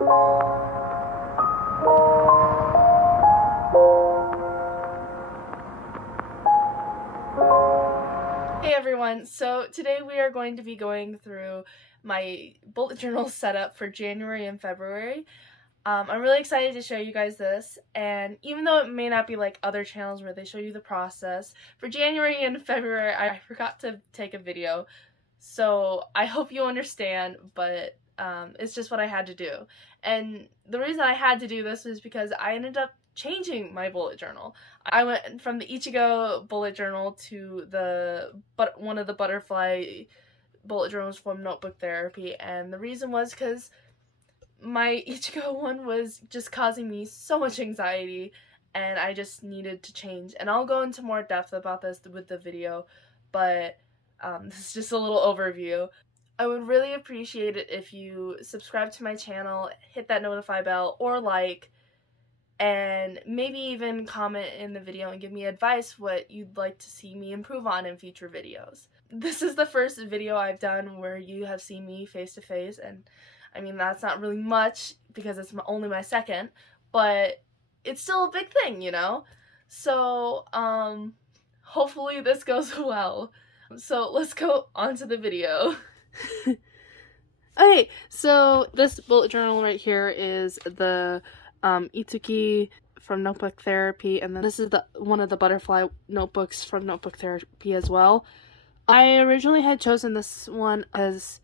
Hey everyone, so today we are going to be going through my bullet journal setup for January and February. I'm really excited to show you guys this, and even though it may not be like other channels where they show you the process, for January and February I forgot to take a video, so I hope you understand, but it's just what I had to do. And the reason I had to do this was because I ended up changing my bullet journal. I went from the Ichigo bullet journal to one of the butterfly bullet journals from Notebook Therapy, and the reason was because my Ichigo one was just causing me so much anxiety, and I just needed to change. And I'll go into more depth about this with the video, but this is just a little overview. I would really appreciate it if you subscribe to my channel, hit that notify bell, or like, and maybe even comment in the video and give me advice what you'd like to see me improve on in future videos. This is the first video I've done where you have seen me face to face, and I mean that's not really much because it's only my second, but it's still a big thing, you know? So, hopefully this goes well. So let's go on to the video. Okay, so this bullet journal right here is the Tsuki from Notebook Therapy, and then this is one of the butterfly notebooks from Notebook Therapy as well. I originally had chosen this one as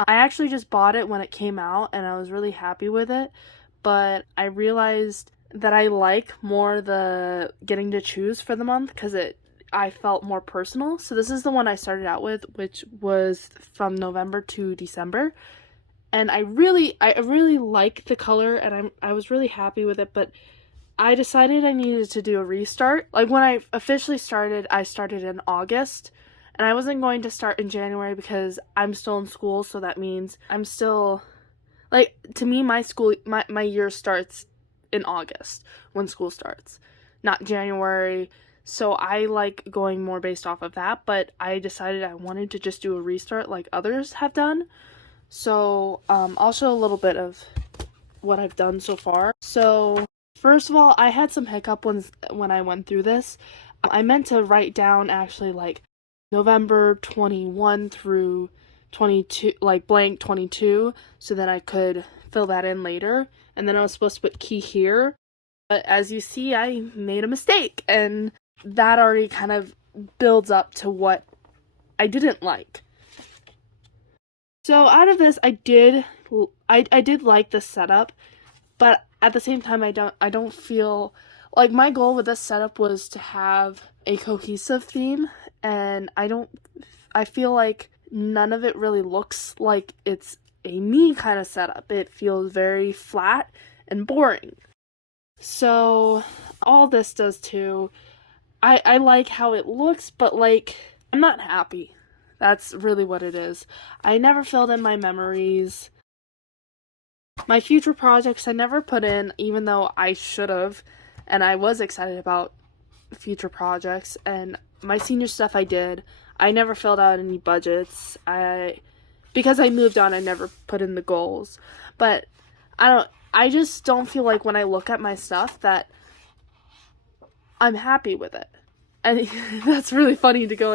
I actually just bought it when it came out and I was really happy with it, but I realized that I like more the getting to choose for the month because I felt more personal. So this is the one I started out with, which was from November to December. And I really like the color, and I was really happy with it, but I decided I needed to do a restart. Like when I officially started, I started in August, and I wasn't going to start in January because I'm still in school, so that means I'm still, like, to me, my year starts in August when school starts, not January. So I like going more based off of that, but I decided I wanted to just do a restart like others have done. So I'll show a little bit of what I've done so far. So first of all, I had some hiccup when I went through this. I meant to write down actually like November 21 through 22, like blank 22, so that I could fill that in later. And then I was supposed to put key here. But as you see, I made a mistake, and that already kind of builds up to what I didn't like. So out of this, I did like this setup, but at the same time, I don't feel like my goal with this setup was to have a cohesive theme, and I feel like none of it really looks like it's a me kind of setup. It feels very flat and boring. So all this does too. I like how it looks, but like I'm not happy. That's really what it is. I never filled in my memories. My future projects I never put in, even though I should have, and I was excited about future projects. And my senior stuff I did. I never filled out any budgets. Because I moved on, I never put in the goals. But I just don't feel like when I look at my stuff that I'm happy with it. And that's really funny to go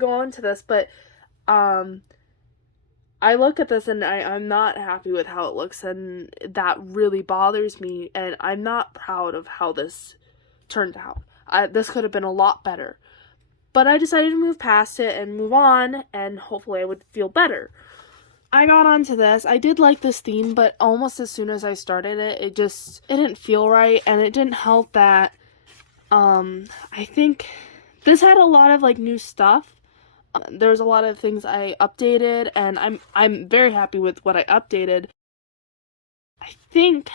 on to this, but I look at this and I'm not happy with how it looks, and that really bothers me, and I'm not proud of how this turned out. This could have been a lot better, but I decided to move past it and move on, and hopefully I would feel better. I got onto this. I did like this theme, but almost as soon as I started it, it didn't feel right, and it didn't help that I think this had a lot of like new stuff. There's a lot of things I updated, and I'm very happy with what I updated. I think,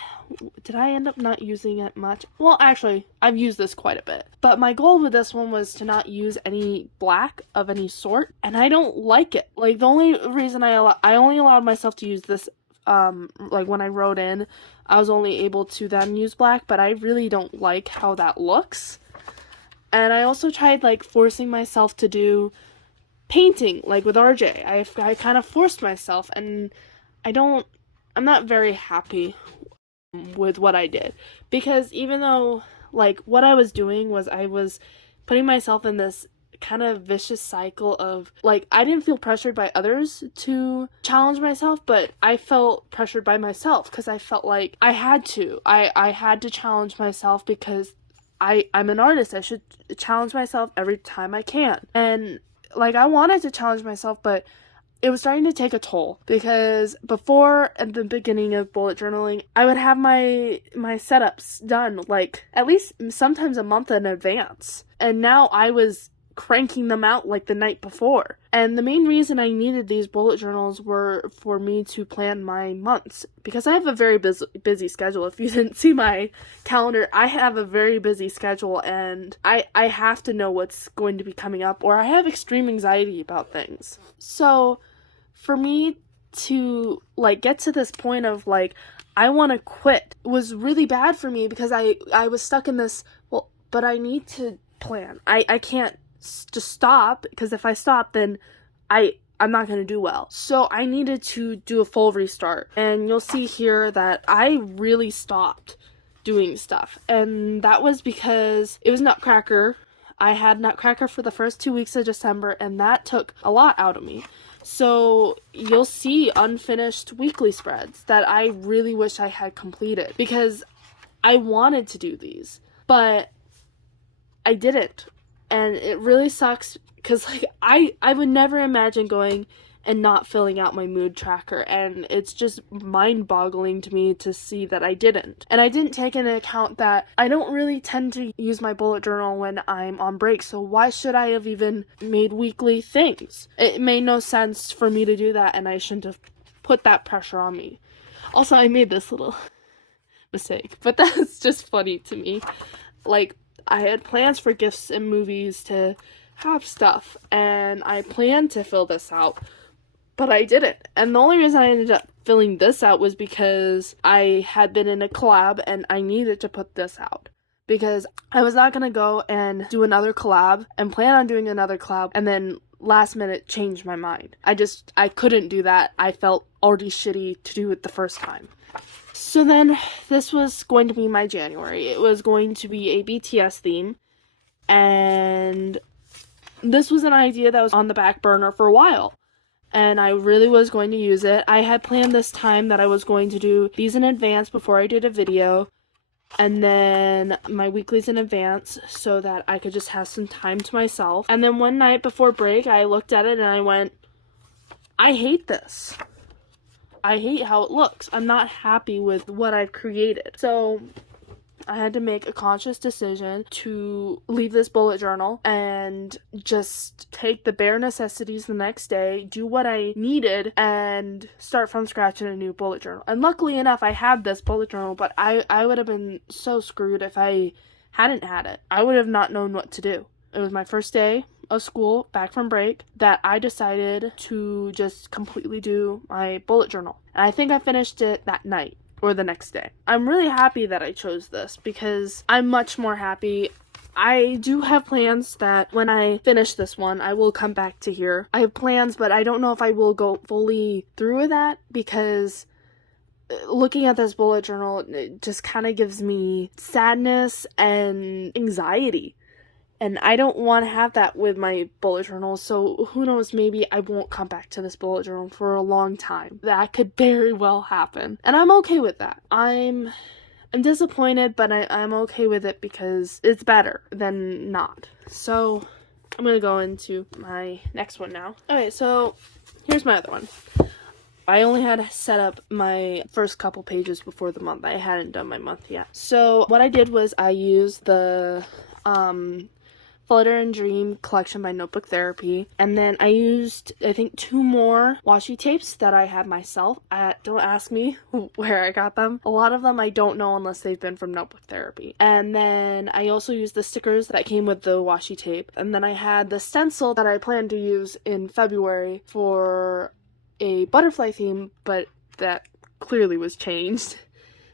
did I end up not using it much? Well, actually, I've used this quite a bit. But my goal with this one was to not use any black of any sort, and I don't like it. Like, the only reason I only allowed myself to use this, like when I wrote in, I was only able to then use black, but I really don't like how that looks. And I also tried, like, forcing myself to do painting, like with RJ. I kind of forced myself, and I don't I'm not very happy with what I did, because even though, like, what I was doing was I was putting myself in this kind of vicious cycle of, like, I didn't feel pressured by others to challenge myself, but I felt pressured by myself because I felt like I had to. I had to challenge myself because I'm an artist. I should challenge myself every time I can. And, like, I wanted to challenge myself, but it was starting to take a toll, because before, at the beginning of bullet journaling, I would have my setups done, like, at least sometimes a month in advance. And now I was cranking them out like the night before. And the main reason I needed these bullet journals were for me to plan my months, because I have a very busy schedule. If you didn't see my calendar, I have a very busy schedule, and I have to know what's going to be coming up, or I have extreme anxiety about things. So for me to, like, get to this point of, like, I want to quit was really bad for me, because I was stuck in this, well, but I need to plan. I can't just stop, because if I stop, then I'm not going to do well. So I needed to do a full restart. And you'll see here that I really stopped doing stuff. And that was because it was Nutcracker. I had Nutcracker for the first 2 weeks of December, and that took a lot out of me. So you'll see unfinished weekly spreads that I really wish I had completed, because I wanted to do these, but I didn't. And it really sucks, because, like, I would never imagine going and not filling out my mood tracker, and it's just mind-boggling to me to see that I didn't. And I didn't take into account that I don't really tend to use my bullet journal when I'm on break, so why should I have even made weekly things? It made no sense for me to do that, and I shouldn't have put that pressure on me. Also, I made this little mistake, but that's just funny to me. Like, I had plans for gifts and movies to have stuff, and I planned to fill this out, but I didn't. And the only reason I ended up filling this out was because I had been in a collab and I needed to put this out, because I was not going to go and do another collab and plan on doing another collab and then last minute change my mind. I couldn't do that. I felt already shitty to do it the first time. So then this was going to be my January. It was going to be a BTS theme, and this was an idea that was on the back burner for a while, and I really was going to use it. I had planned this time that I was going to do these in advance before I did a video, and then my weeklies in advance, so that I could just have some time to myself. And then one night before break, I looked at it and I went, I hate this. I hate how it looks. I'm not happy with what I've created. So I had to make a conscious decision to leave this bullet journal and just take the bare necessities the next day, do what I needed, and start from scratch in a new bullet journal. And luckily enough, I had this bullet journal, but I would have been so screwed if I hadn't had it. I would have not known what to do. It was my first day of school, back from break, that I decided to just completely do my bullet journal. And I think I finished it that night or the next day. I'm really happy that I chose this, because I'm much more happy. I do have plans that when I finish this one, I will come back to here. I have plans, but I don't know if I will go fully through with that, because looking at this bullet journal, it just kind of gives me sadness and anxiety. And I don't want to have that with my bullet journal, so who knows, maybe I won't come back to this bullet journal for a long time. That could very well happen. And I'm okay with that. I'm disappointed, but I'm okay with it, because it's better than not. So I'm going to go into my next one now. Okay, so here's my other one. I only had set up my first couple pages before the month. I hadn't done my month yet. So what I did was I used the Flutter and Dream collection by Notebook Therapy, and then I used, I think, 2 more washi tapes that I had myself. Don't ask me where I got them. A lot of them I don't know unless they've been from Notebook Therapy. And then I also used the stickers that came with the washi tape, and then I had the stencil that I planned to use in February for a butterfly theme, but that clearly was changed.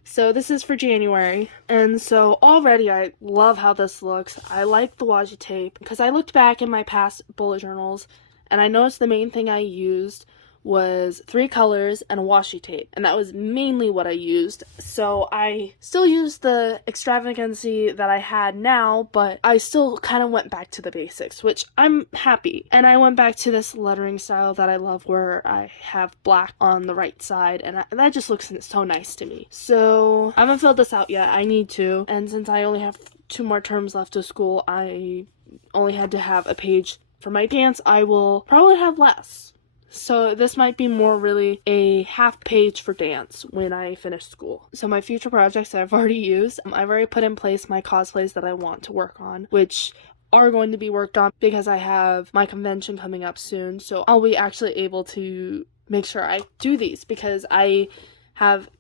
So this is for January, and so already I love how this looks. I like the washi tape, because I looked back in my past bullet journals, and I noticed the main thing I used was 3 colors and a washi tape, and that was mainly what I used. So I still use the extravagancy that I had now, but I still kind of went back to the basics, which I'm happy. And I went back to this lettering style that I love, where I have black on the right side, and that just looks so nice to me. So I haven't filled this out yet. I need to, and since I only have 2 more terms left of school, I only had to have a page. For my dance, I will probably have less. So this might be more really a half page for dance when I finish school. So my future projects that I've already used, I've already put in place my cosplays that I want to work on, which are going to be worked on because I have my convention coming up soon. So I'll be actually able to make sure I do these because I have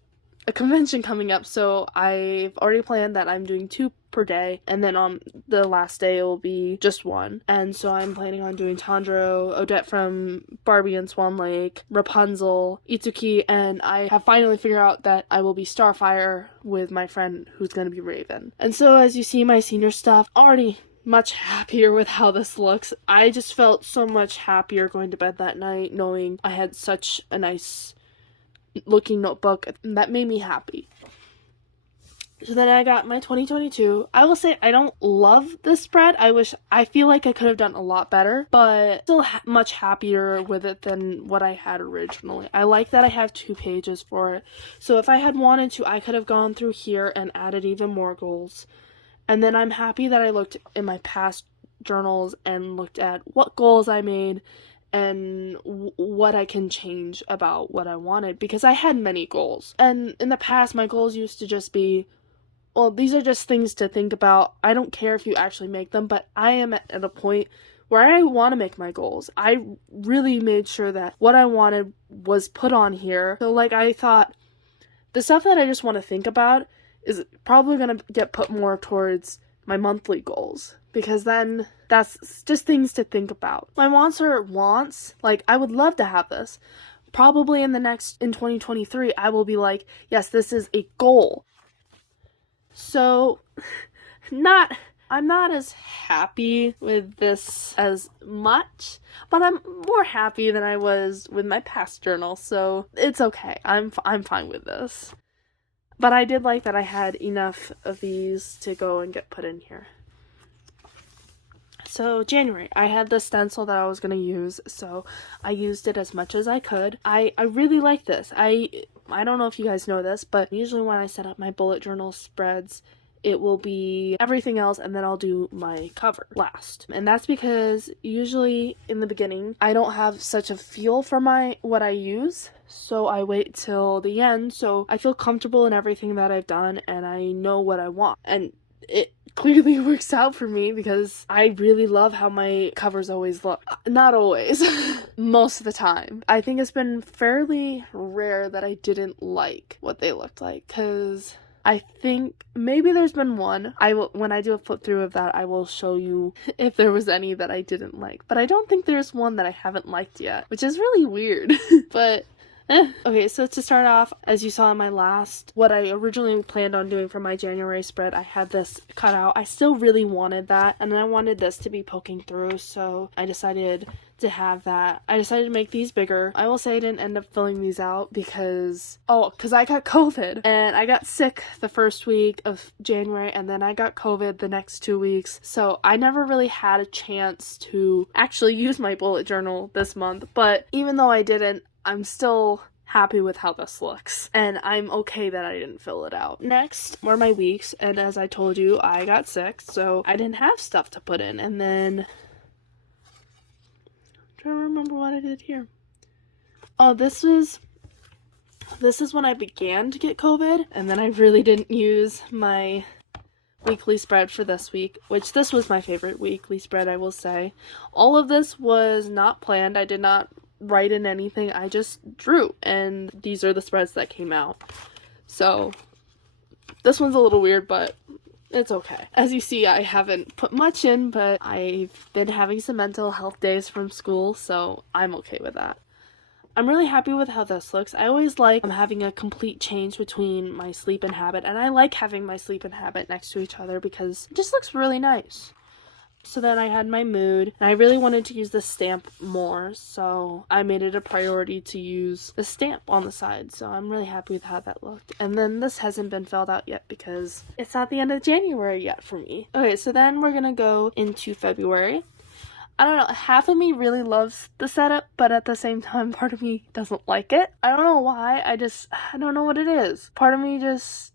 a convention coming up. So I've already planned that I'm doing 2 per day, and then on the last day it will be just 1. And so I'm planning on doing Tanjiro, Odette from Barbie and Swan Lake, Rapunzel, Itsuki, and I have finally figured out that I will be Starfire with my friend who's going to be Raven. And so as you see my senior stuff, already much happier with how this looks. I just felt so much happier going to bed that night knowing I had such a nice looking notebook. That made me happy. So then I got my 2022. I will say I don't love this spread. I feel like I could have done a lot better, but still much happier with it than what I had originally. I like that I have 2 pages for it. So if I had wanted to, I could have gone through here and added even more goals. And then I'm happy that I looked in my past journals and looked at what goals I made and what I can change about what I wanted, because I had many goals. And in the past, my goals used to just be, well, these are just things to think about. I don't care if you actually make them, but I am at a point where I want to make my goals. I really made sure that what I wanted was put on here. So like I thought, the stuff that I just want to think about is probably going to get put more towards my monthly goals, because then that's just things to think about. My wants are wants. Like, I would love to have this. Probably in 2023, I will be like, yes, this is a goal. So, I'm not as happy with this as much, but I'm more happy than I was with my past journal, so it's okay. I'm fine with this. But I did like that I had enough of these to go and get put in here. So January, I had the stencil that I was going to use, so I used it as much as I could. I really like this. I don't know if you guys know this, but usually when I set up my bullet journal spreads, it will be everything else, and then I'll do my cover last. And that's because usually in the beginning, I don't have such a feel for what I use, so I wait till the end, so I feel comfortable in everything that I've done, and I know what I want. And it clearly works out for me because I really love how my covers always look. Not always. Most of the time. I think it's been fairly rare that I didn't like what they looked like, because I think maybe there's been one. When I do a flip through of that, I will show you if there was any that I didn't like. But I don't think there's one that I haven't liked yet, which is really weird. But okay, so to start off, as you saw in my last, what I originally planned on doing for my January spread, I had this cut out. I still really wanted that, and I wanted this to be poking through, so I decided to have that. I decided to make these bigger. I will say I didn't end up filling these out because I got COVID, and I got sick the first week of January, and then I got COVID the next 2 weeks, so I never really had a chance to actually use my bullet journal this month. But even though I didn't, I'm still happy with how this looks, and I'm okay that I didn't fill it out. Next were my weeks, and as I told you, I got sick, so I didn't have stuff to put in. And then I'm trying to remember what I did here. Oh, this is when I began to get COVID, and then I really didn't use my weekly spread for this week, which this was my favorite weekly spread, I will say. All of this was not planned. I did not write in anything, I just drew, and these are the spreads that came out. So this one's a little weird, but it's okay. As you see, I haven't put much in, but I've been having some mental health days from school, so I'm okay with that. I'm really happy with how this looks. I always like having a complete change between my sleep and habit, and I like having my sleep and habit next to each other because it just looks really nice. So then I had my mood, and I really wanted to use the stamp more, so I made it a priority to use the stamp on the side, so I'm really happy with how that looked. And then this hasn't been filled out yet because it's not the end of January yet for me. Okay, so then we're gonna go into February. I don't know, half of me really loves the setup, but at the same time, part of me doesn't like it. I don't know why, I don't know what it is. Part of me just,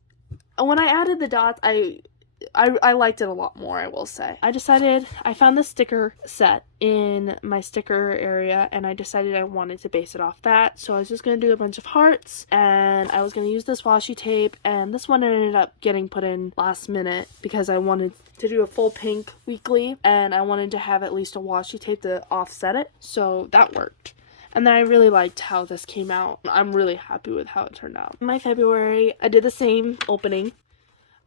when I added the dots, I liked it a lot more, I will say. I found the sticker set in my sticker area, and I decided I wanted to base it off that. So I was just going to do a bunch of hearts, and I was going to use this washi tape, and this one ended up getting put in last minute because I wanted to do a full pink weekly, and I wanted to have at least a washi tape to offset it, so that worked. And then I really liked how this came out. I'm really happy with how it turned out. In my February, I did the same opening.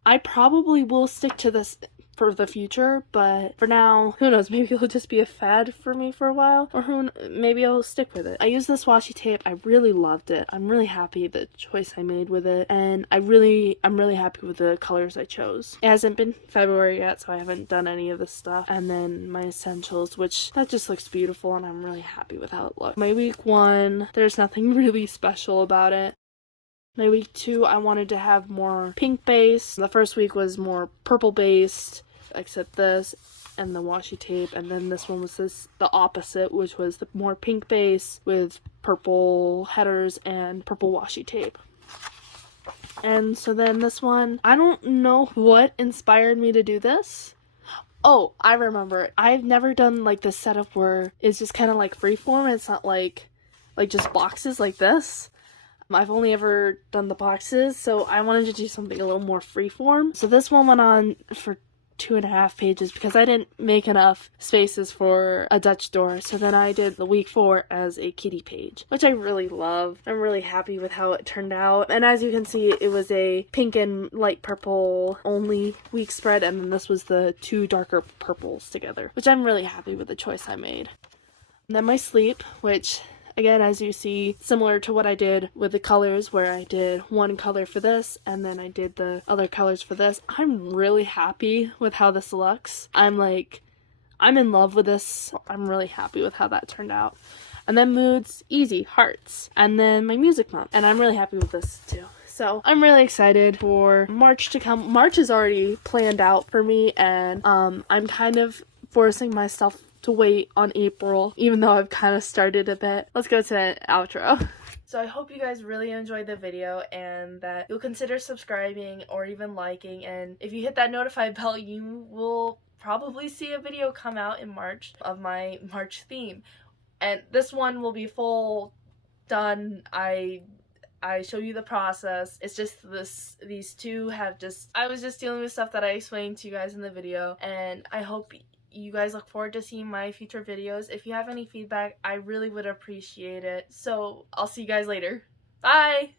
I probably will stick to this for the future, but for now, who knows, maybe it'll just be a fad for me for a while, or maybe I'll stick with it. I used this washi tape. I really loved it. I'm really happy with the choice I made with it, and I'm really happy with the colors I chose. It hasn't been February yet, so I haven't done any of this stuff. And then my essentials, which that just looks beautiful, and I'm really happy with how it looks. My week 1, there's nothing really special about it. My week 2, I wanted to have more pink base. The first week was more purple based, except this and the washi tape. And then this one was the opposite, which was the more pink base with purple headers and purple washi tape. And so then this one, I don't know what inspired me to do this. Oh, I remember. I've never done like this setup where it's just kind of like freeform. It's not like just boxes like this. I've only ever done the boxes, so I wanted to do something a little more freeform. So this one went on for 2.5 pages because I didn't make enough spaces for a Dutch door. So then I did the week 4 as a kitty page, which I really love. I'm really happy with how it turned out. And as you can see, it was a pink and light purple only week spread, and then this was the 2 darker purples together, which I'm really happy with the choice I made. And then my sleep, which, again, as you see, similar to what I did with the colors, where I did one color for this and then I did the other colors for this. I'm really happy with how this looks. I'm in love with this. I'm really happy with how that turned out. And then moods, easy, hearts. And then my music month. And I'm really happy with this too. So I'm really excited for March to come. March is already planned out for me, and I'm kind of forcing myself to wait on April, even though I've kind of started a bit. Let's go to the outro. So I hope you guys really enjoyed the video and that you'll consider subscribing or even liking, and if you hit that notify bell, you will probably see a video come out in March of my March theme. And this one will be full done. I show you the process. It's just these two have I was just dealing with stuff that I explained to you guys in the video, and I hope you guys look forward to seeing my future videos. If you have any feedback, I really would appreciate it. So I'll see you guys later. Bye!